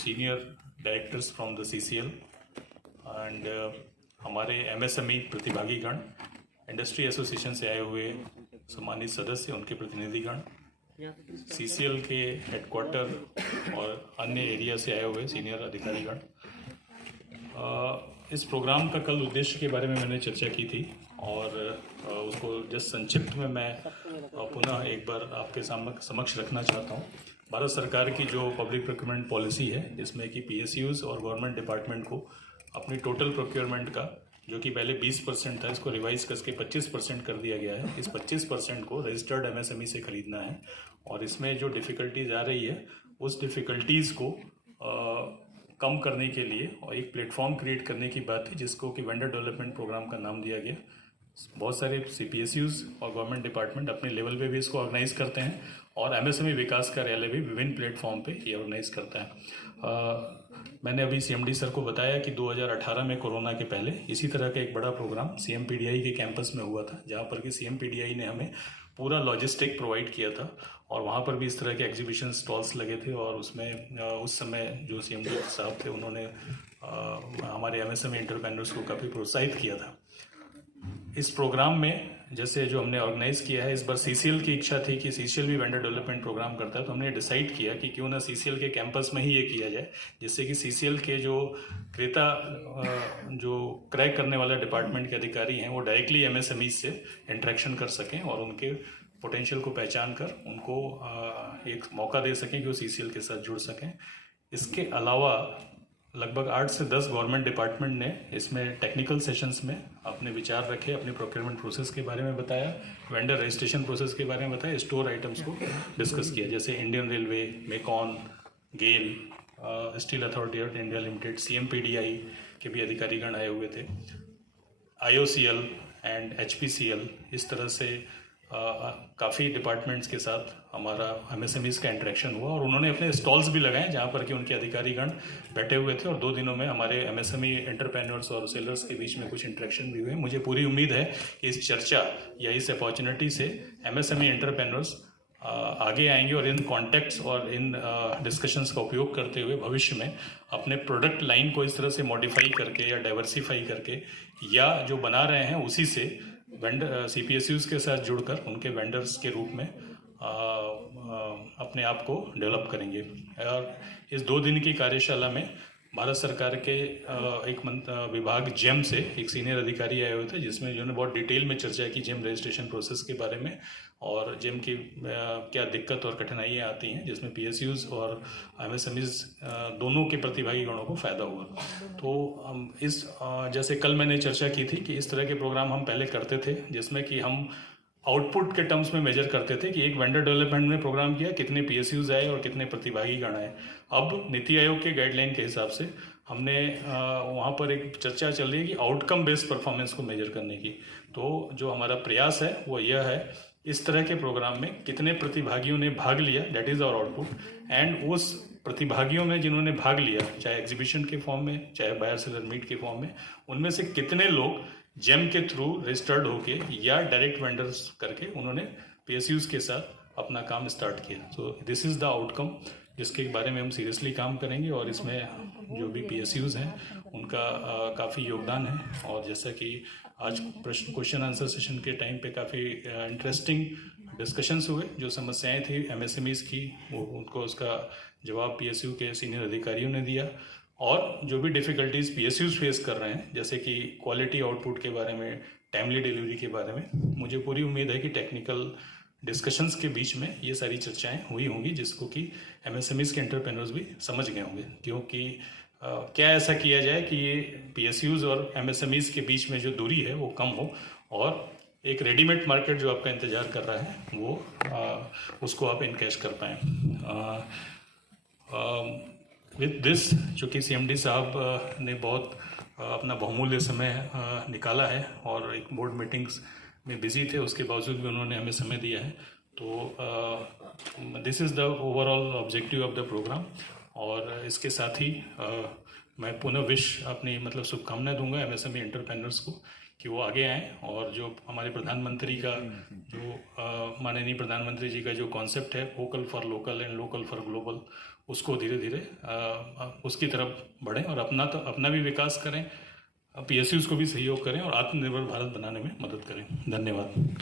senior directors from the CCL and हमारे MSME प्रतिभागीगण, industry association से आए हुए सम्मानित सदस्य, उनके प्रतिनिधिगण, CCL के हेडक्वार्टर और अन्य एरिया से आए हुए सीनियर अधिकारीगण। इस प्रोग्राम का कल उद्देश्य के बारे में मैंने चर्चा की थी और उसको जस्ट संक्षिप्त में मैं पुनः एक बार आपके समक्ष रखना चाहता हूँ। भारत सरकार की जो पब्लिक प्रोक्योरमेंट पॉलिसी है, जिसमें कि PSUs और गवर्नमेंट डिपार्टमेंट को अपनी टोटल प्रोक्योरमेंट का, जो कि पहले 20% था, इसको रिवाइज करके 25% कर दिया गया है। इस 25% को रजिस्टर्ड MSME से खरीदना है और इसमें जो डिफ़िकल्टीज आ रही है उस डिफ़िकल्टीज़ को कम करने के लिए और एक प्लेटफॉर्म क्रिएट करने की बात है, जिसको कि वेंडर डेवलपमेंट प्रोग्राम का नाम दिया गया। बहुत सारे PSUs और गवर्नमेंट डिपार्टमेंट अपने लेवल पे भी इसको ऑर्गेनाइज करते हैं और MSME विकास कार्यालय भी विभिन्न प्लेटफॉर्म पे ये ऑर्गेनाइज करता है। मैंने अभी CMD सर को बताया कि 2018 में कोरोना के पहले इसी तरह का एक बड़ा प्रोग्राम CMPDI के कैंपस में हुआ था, जहाँ पर कि CMPDI ने हमें पूरा लॉजिस्टिक प्रोवाइड किया था और वहाँ पर भी इस तरह के एग्जीबिशन स्टॉल्स लगे थे और उसमें उस समय जो CMD साहब थे उन्होंने हमारे MSME एंटरप्रेन्योर्स को काफ़ी प्रोत्साहित किया था। इस प्रोग्राम में जैसे जो हमने ऑर्गेनाइज़ किया है, इस बार CCL की इच्छा थी कि CCL भी वेंडर डेवलपमेंट प्रोग्राम करता है, तो हमने डिसाइड किया कि क्यों ना CCL के कैंपस में ही ये किया जाए, जिससे कि CCL के जो क्रेता जो क्रय करने वाला डिपार्टमेंट के अधिकारी हैं वो डायरेक्टली MSME से इंटरेक्शन कर सकें और उनके पोटेंशियल को पहचान कर उनको एक मौका दे सकें कि वो CCL के साथ जुड़ सकें। इसके अलावा लगभग 8 से 10 गवर्नमेंट डिपार्टमेंट ने इसमें टेक्निकल सेशंस में अपने विचार रखे, अपने प्रोक्योरमेंट प्रोसेस के बारे में बताया, वेंडर रजिस्ट्रेशन प्रोसेस के बारे में बताया, स्टोर आइटम्स को डिस्कस किया, जैसे Indian railway, MECON, GAIL, steel authority of India limited, CMPDI के भी अधिकारीगण आए हुए थे, IOCL एंड HPCL। इस तरह से काफ़ी डिपार्टमेंट्स के साथ हमारा MSMEs का इंटरेक्शन हुआ और उन्होंने अपने स्टॉल्स भी लगाए जहाँ पर कि उनके अधिकारीगण बैठे हुए थे और 2 दिनों में हमारे MSME एंटरप्रेन्योर्स और सेलर्स के बीच में कुछ इंटरेक्शन भी हुए। मुझे पूरी उम्मीद है कि इस चर्चा या इस अपॉर्चुनिटी से MSME एंटरप्रेन्योर्स आगे आएंगे और इन कॉन्टेक्ट्स और इन डिस्कशंस का उपयोग करते हुए भविष्य में अपने प्रोडक्ट लाइन को इस तरह से मॉडिफाई करके या डाइवर्सिफाई करके या जो बना रहे हैं उसी से वेंडर CPSUs के साथ जुड़कर उनके वेंडर्स के रूप में अपने आप को डेवलप करेंगे। और इस 2 दिन की कार्यशाला में भारत सरकार के एक विभाग JEM से एक सीनियर अधिकारी आए हुए थे, जिसमें जिन्होंने बहुत डिटेल में चर्चा की JEM रजिस्ट्रेशन प्रोसेस के बारे में और JEM की क्या दिक्कत और कठिनाइयाँ आती हैं, जिसमें PSUs और MSMEs दोनों के प्रतिभागी गणों को फ़ायदा हुआ। तो इस जैसे कल मैंने चर्चा की थी कि इस तरह के प्रोग्राम हम पहले करते थे, जिसमें कि हम आउटपुट के टर्म्स में मेजर करते थे कि एक वेंडर डेवलपमेंट में प्रोग्राम किया, कितने PSUs आए और कितने प्रतिभागी गण आए। अब नीति आयोग के गाइडलाइन के हिसाब से हमने वहाँ पर एक चर्चा चल रही है कि आउटकम बेस्ड परफॉर्मेंस को मेजर करने की। तो जो हमारा प्रयास है वो यह है, इस तरह के प्रोग्राम में कितने प्रतिभागियों ने भाग लिया, that is our output, and उस प्रतिभागियों में जिन्होंने भाग लिया, चाहे एग्जीबिशन के फॉर्म में, चाहे बायर सेलर मीट के फॉर्म में, उनमें से कितने लोग JEM के थ्रू रजिस्टर्ड होके या डायरेक्ट वेंडर्स करके उन्होंने PSUs के साथ अपना काम स्टार्ट किया। So this is the outcome जिसके बारे में हम सीरियसली काम करेंगे और इसमें जो भी PSUs हैं उनका काफ़ी योगदान है। और जैसा कि आज क्वेश्चन आंसर सेशन के टाइम पे काफ़ी इंटरेस्टिंग डिस्कशंस हुए, जो समस्याएं थी MSMEs की वो उनको उसका जवाब PSU के सीनियर अधिकारियों ने दिया और जो भी डिफ़िकल्टीज़ PSUs फेस कर रहे हैं, जैसे कि क्वालिटी आउटपुट के बारे में, टाइमली डिलीवरी के बारे में, मुझे पूरी उम्मीद है कि टेक्निकल डिस्कशंस के बीच में ये सारी चर्चाएं हुई होंगी, जिसको कि MSMEs के एंटरप्रेन्योर्स भी समझ गए होंगे। क्योंकि क्या ऐसा किया जाए कि ये PSUs और MSMEs के बीच में जो दूरी है वो कम हो और एक रेडीमेड मार्केट जो आपका इंतज़ार कर रहा है वो उसको आप इनकैश कर पाएँ। विद दिस, चूँकि CMD साहब ने बहुत अपना बहुमूल्य समय निकाला है और एक बोर्ड मीटिंग्स में बिजी थे, उसके बावजूद भी उन्होंने हमें समय दिया है। तो this is the overall objective of the programme. और इसके साथ ही मैं पुनः अपनी शुभकामनाएं दूंगा MSME एंटरप्रेन्योर्स को कि वो आगे आएँ और जो हमारे प्रधानमंत्री का जो माननीय प्रधानमंत्री जी का जो कॉन्सेप्ट है vocal for local and local for global, उसको धीरे धीरे उसकी तरफ बढ़ें और अपना भी विकास करें, PSUs को भी सहयोग करें और आत्मनिर्भर भारत बनाने में मदद करें। धन्यवाद।